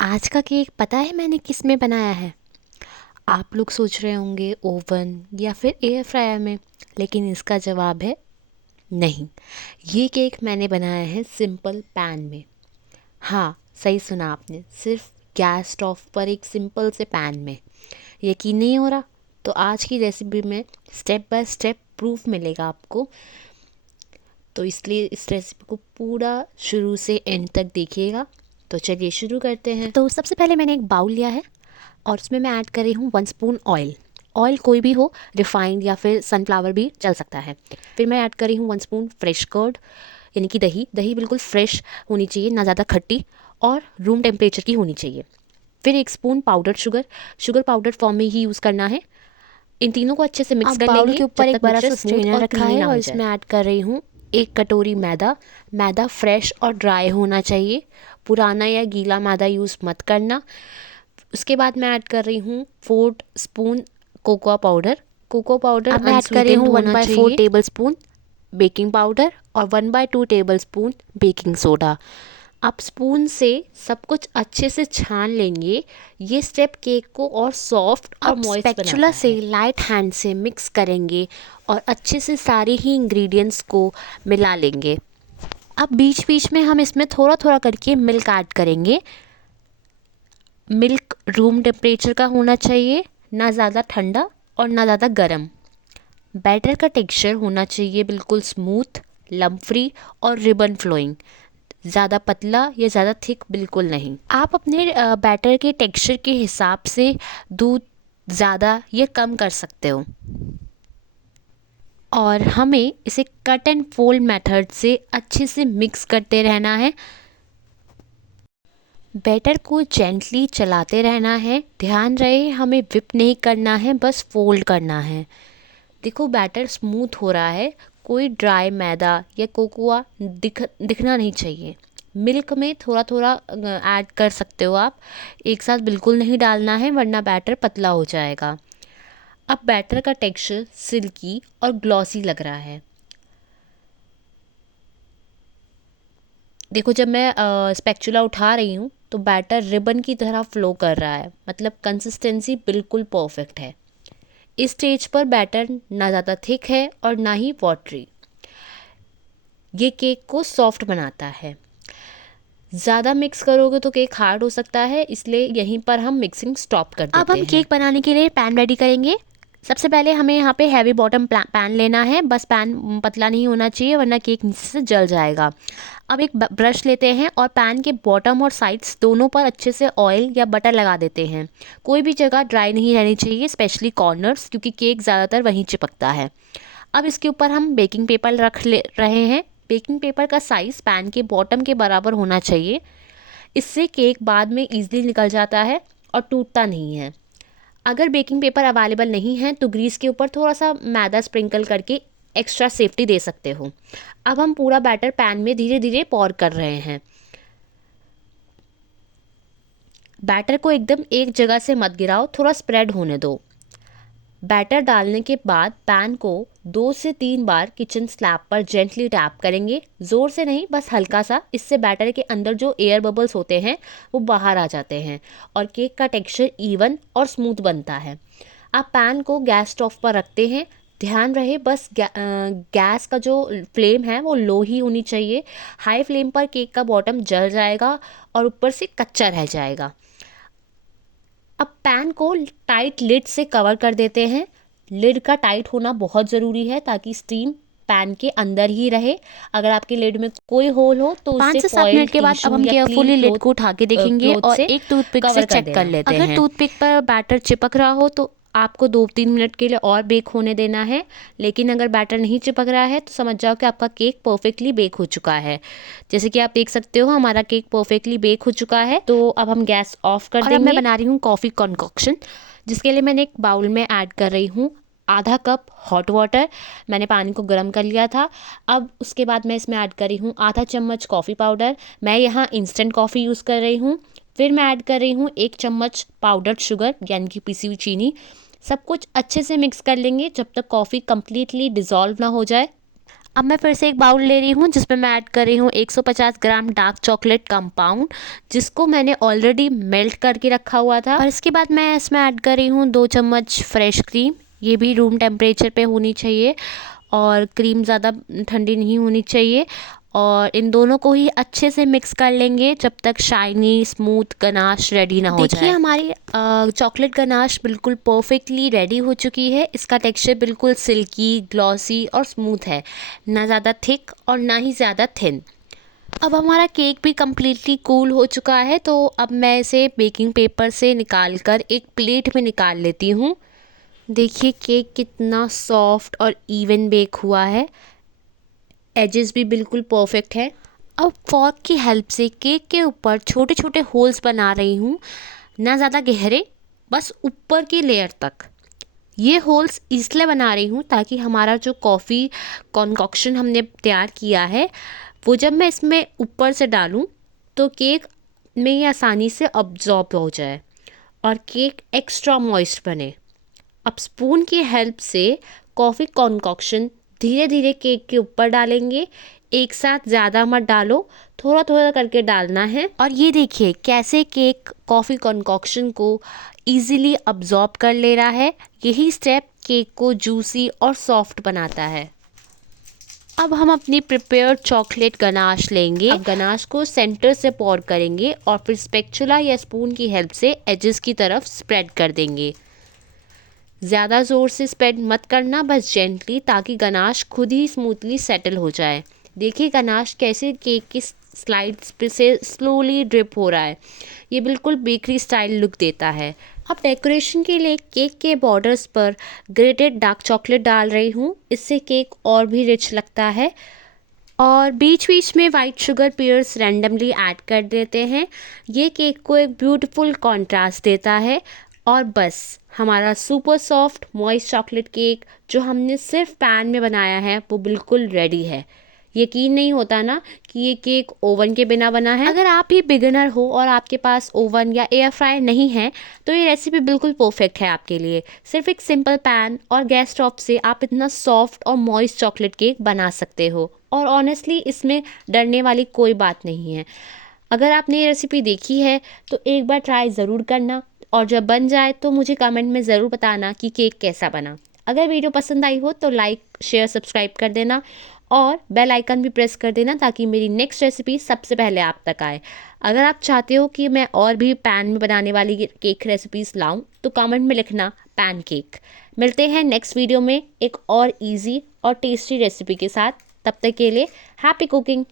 आज का केक पता है मैंने किस में बनाया है? आप लोग सोच रहे होंगे ओवन या फिर एयर फ्रायर में, लेकिन इसका जवाब है नहीं। ये केक मैंने बनाया है सिंपल पैन में। हाँ, सही सुना आपने, सिर्फ गैस स्टोव पर एक सिंपल से पैन में। यकीन नहीं हो रहा? तो आज की रेसिपी में स्टेप बाय स्टेप प्रूफ मिलेगा आपको। तो इसलिए इस रेसिपी को पूरा शुरू से एंड तक देखिएगा। तो चलिए शुरू करते हैं। तो सबसे पहले मैंने एक बाउल लिया है और उसमें मैं ऐड कर रही हूँ 1 स्पून ऑयल। ऑयल कोई भी हो, रिफाइंड या फिर सनफ्लावर भी चल सकता है। फिर मैं ऐड कर रही हूँ 1 स्पून फ्रेश कर्ड, यानी कि दही। दही बिल्कुल फ्रेश होनी चाहिए, ना ज़्यादा खट्टी, और रूम टेम्परेचर की होनी चाहिए। फिर 1 spoon powdered sugar, sugar powder form में ही यूज़ करना है। इन तीनों को अच्छे से मिक्स कर बाउल लेंगे के ऊपर जब एक तक बड़ा मिक्सचर सा स्मूथ स्ट्रेनर और रखा क्रीमी है ना और हो इसमें जाए। ऐड कर रही हूँ 1 कटोरी मैदा। मैदा फ्रेश और ड्राई होना चाहिए, पुराना या गीला मैदा यूज़ मत करना। उसके बाद मैं ऐड कर रही हूँ 4 spoon cocoa powder. Cocoa powder अब मैं ऐड कर रही अनस्वीटेंड हूँ होना 1/4 चाहिए। टेबल स्पून बेकिंग पाउडर और 1/2 टेबल स्पून बेकिंग सोडा। आप स्पून से सब कुछ अच्छे से छान लेंगे। ये स्टेप केक को और सॉफ्ट और अब मॉइस्ट स्पैचुला बनाता से है। लाइट हैंड से मिक्स करेंगे और अच्छे से सारे ही इंग्रेडिएंट्स को मिला लेंगे। अब बीच बीच में हम इसमें थोड़ा थोड़ा करके मिल्क ऐड करेंगे। मिल्क रूम टेम्परेचर का होना चाहिए, ना ज़्यादा ठंडा और ना ज़्यादा गर्म। बैटर का टेक्सचर होना चाहिए बिल्कुल स्मूथ, लम्प फ्री और रिबन फ्लोइंग। ज़्यादा पतला या ज़्यादा थिक बिल्कुल नहीं। आप अपने बैटर के टेक्सचर के हिसाब से दूध ज़्यादा या कम कर सकते हो। और हमें इसे कट एंड फोल्ड मेथड से अच्छे से मिक्स करते रहना है। बैटर को जेंटली चलाते रहना है। ध्यान रहे हमें विप नहीं करना है, बस फोल्ड करना है। देखो बैटर स्मूथ हो रहा है, कोई ड्राई मैदा या कोकोआ दिखना नहीं चाहिए। मिल्क में थोड़ा थोड़ा ऐड कर सकते हो आप, एक साथ बिल्कुल नहीं डालना है वरना बैटर पतला हो जाएगा। अब बैटर का टेक्सचर सिल्की और ग्लॉसी लग रहा है। देखो जब मैं स्पैचुला उठा रही हूँ तो बैटर रिबन की तरह फ्लो कर रहा है, मतलब कंसिस्टेंसी बिल्कुल परफेक्ट है। इस स्टेज पर बैटर ना ज़्यादा थिक है और ना ही वाटरी। ये केक को सॉफ्ट बनाता है। ज़्यादा मिक्स करोगे तो केक हार्ड हो सकता है, इसलिए यहीं पर हम मिक्सिंग स्टॉप कर देते हैं। अब हम केक बनाने के लिए पैन रेडी करेंगे। सबसे पहले हमें यहाँ पे हैवी बॉटम पैन लेना है। बस पैन पतला नहीं होना चाहिए वरना केक नीचे से जल जाएगा। अब एक ब्रश लेते हैं और पैन के बॉटम और साइड्स दोनों पर अच्छे से ऑयल या बटर लगा देते हैं। कोई भी जगह ड्राई नहीं रहनी चाहिए, स्पेशली कॉर्नर्स, क्योंकि केक ज़्यादातर वहीं चिपकता है। अब इसके ऊपर हम बेकिंग पेपर रख ले रहे हैं। बेकिंग पेपर का साइज़ पैन के बॉटम के बराबर होना चाहिए। इससे केक बाद में ईजिली निकल जाता है और टूटता नहीं है। अगर बेकिंग पेपर अवेलेबल नहीं है तो ग्रीस के ऊपर थोड़ा सा मैदा स्प्रिंकल करके एक्स्ट्रा सेफ्टी दे सकते हो। अब हम पूरा बैटर पैन में धीरे धीरे पॉर कर रहे हैं। बैटर को एकदम एक जगह से मत गिराओ, थोड़ा स्प्रेड होने दो। बैटर डालने के बाद पैन को 2 से 3 बार किचन स्लैब पर जेंटली टैप करेंगे, ज़ोर से नहीं, बस हल्का सा। इससे बैटर के अंदर जो एयर बबल्स होते हैं वो बाहर आ जाते हैं और केक का टेक्सचर इवन और स्मूथ बनता है। आप पैन को गैस स्टोव पर रखते हैं। ध्यान रहे बस गैस का जो फ्लेम है वो लो ही होनी चाहिए। हाई फ्लेम पर केक का बॉटम जल जाएगा और ऊपर से कच्चा रह जाएगा। अब पैन को टाइट लिड से कवर कर देते हैं। लिड का टाइट होना बहुत ज़रूरी है ताकि स्टीम पैन के अंदर ही रहे। अगर आपके लिड में कोई होल हो तो उससे 5 से 7 फॉइल मिनट के बाद अब टिश्यू हम या क्लीन केयरफुली लिड को उठा के देखेंगे क्लोथ और से एक टूथपिक से कवर कर चेक कर देना। लेते हैं। अगर टूथपिक पर बैटर चिपक रहा हो तो आपको 2-3 मिनट के लिए और बेक होने देना है। लेकिन अगर बैटर नहीं चिपक रहा है तो समझ जाओ कि आपका केक परफेक्टली बेक हो चुका है। जैसे कि आप देख सकते हो हमारा केक परफेक्टली बेक हो चुका है। तो अब हम गैस ऑफ कर देंगे। और अब मैं बना रही हूँ कॉफ़ी कॉन्कॉक्शन, जिसके लिए मैंने एक बाउल में ऐड कर रही हूँ आधा कप हॉट वाटर। मैंने पानी को गर्म कर लिया था। अब उसके बाद मैं इसमें ऐड कर रही हूँ आधा चम्मच कॉफ़ी पाउडर। मैं यहाँ इंस्टेंट कॉफ़ी यूज़ कर रही हूँ। फिर मैं ऐड कर रही हूँ 1 चम्मच पाउडर्ड शुगर, यानी कि पिसी हुई चीनी। सब कुछ अच्छे से मिक्स कर लेंगे जब तक कॉफ़ी कम्प्लीटली डिज़ोल्व ना हो जाए। अब मैं फिर से एक बाउल ले रही हूँ जिसमें मैं ऐड कर रही हूँ 150 ग्राम डार्क चॉकलेट कंपाउंड, जिसको मैंने ऑलरेडी मेल्ट करके रखा हुआ था। और इसके बाद मैं इसमें ऐड कर रही हूँ 2 चम्मच फ्रेश क्रीम। ये भी रूम टेम्परेचर पे होनी चाहिए और क्रीम ज़्यादा ठंडी नहीं होनी चाहिए। और इन दोनों को ही अच्छे से मिक्स कर लेंगे जब तक शाइनी स्मूथ गनाश रेडी ना हो जाए। देखिए हमारी चॉकलेट गनाश बिल्कुल परफेक्टली रेडी हो चुकी है। इसका टेक्सचर बिल्कुल सिल्की, ग्लॉसी और स्मूथ है, ना ज़्यादा थिक और ना ही ज़्यादा थिन। अब हमारा केक भी कम्प्लीटली कूल हो चुका है, तो अब मैं इसे बेकिंग पेपर से निकाल कर एक प्लेट में निकाल लेती हूँ। देखिए केक कितना सॉफ्ट और इवन बेक हुआ है, एजेस भी बिल्कुल परफेक्ट है। अब फॉर्क की हेल्प से केक के ऊपर छोटे छोटे होल्स बना रही हूँ, ना ज़्यादा गहरे, बस ऊपर की लेयर तक। ये होल्स इसलिए बना रही हूँ ताकि हमारा जो कॉफ़ी कॉन्कॉक्शन हमने तैयार किया है वो जब मैं इसमें ऊपर से डालूँ तो केक में ये आसानी से अब्जॉर्ब हो जाए और केक एक्स्ट्रा मॉइस्ट बने। अब स्पून की हेल्प से कॉफ़ी कॉन्कॉक्शन धीरे धीरे केक के ऊपर डालेंगे। एक साथ ज़्यादा मत डालो, थोड़ा थोड़ा करके डालना है। और ये देखिए कैसे केक कॉफ़ी कॉन्कॉक्शन को इजीली अब्जॉर्ब कर ले रहा है। यही स्टेप केक को जूसी और सॉफ्ट बनाता है। अब हम अपनी प्रिपेयर्ड चॉकलेट गनाश लेंगे। अब गनाश को सेंटर से पॉर करेंगे और फिर स्पैचुला या स्पून की हेल्प से एजेस की तरफ स्प्रेड कर देंगे। ज़्यादा ज़ोर से स्प्रेड मत करना, बस जेंटली, ताकि गनाश खुद ही स्मूथली सेटल हो जाए। देखिए गनाश कैसे केक की स्लाइड्स पे से स्लोली ड्रिप हो रहा है। ये बिल्कुल बेकरी स्टाइल लुक देता है। अब डेकोरेशन के लिए केक के बॉर्डर्स पर ग्रेटेड डार्क चॉकलेट डाल रही हूँ, इससे केक और भी रिच लगता है। और बीच बीच में white sugar pairs randomly add कर देते हैं। ये केक को एक ब्यूटीफुल कॉन्ट्रास्ट देता है। और बस हमारा super soft moist chocolate cake जो हमने सिर्फ पैन में बनाया है वो बिल्कुल रेडी है। यकीन नहीं होता ना कि ये केक ओवन के बिना बना है। अगर आप ही बिगिनर हो और आपके पास ओवन या एयर फ्रायर नहीं है तो ये रेसिपी बिल्कुल परफेक्ट है आपके लिए। सिर्फ एक सिंपल पैन और गैस स्टोव से आप इतना सॉफ्ट और मॉइस्ट चॉकलेट केक बना सकते हो। और ऑनेस्टली इसमें डरने वाली कोई बात नहीं है। अगर आपने ये रेसिपी देखी है तो एक बार ट्राई ज़रूर करना और जब बन जाए तो मुझे कमेंट में ज़रूर बताना कि केक कैसा बना। अगर वीडियो पसंद आई हो तो लाइक, शेयर, सब्सक्राइब कर देना और बेल आइकन भी प्रेस कर देना ताकि मेरी नेक्स्ट रेसिपी सबसे पहले आप तक आए। अगर आप चाहते हो कि मैं और भी पैन में बनाने वाली केक रेसिपीज़ लाऊं तो कमेंट में लिखना पैन केक। मिलते हैं नेक्स्ट वीडियो में एक और इजी और टेस्टी रेसिपी के साथ। तब तक के लिए हैप्पी कुकिंग।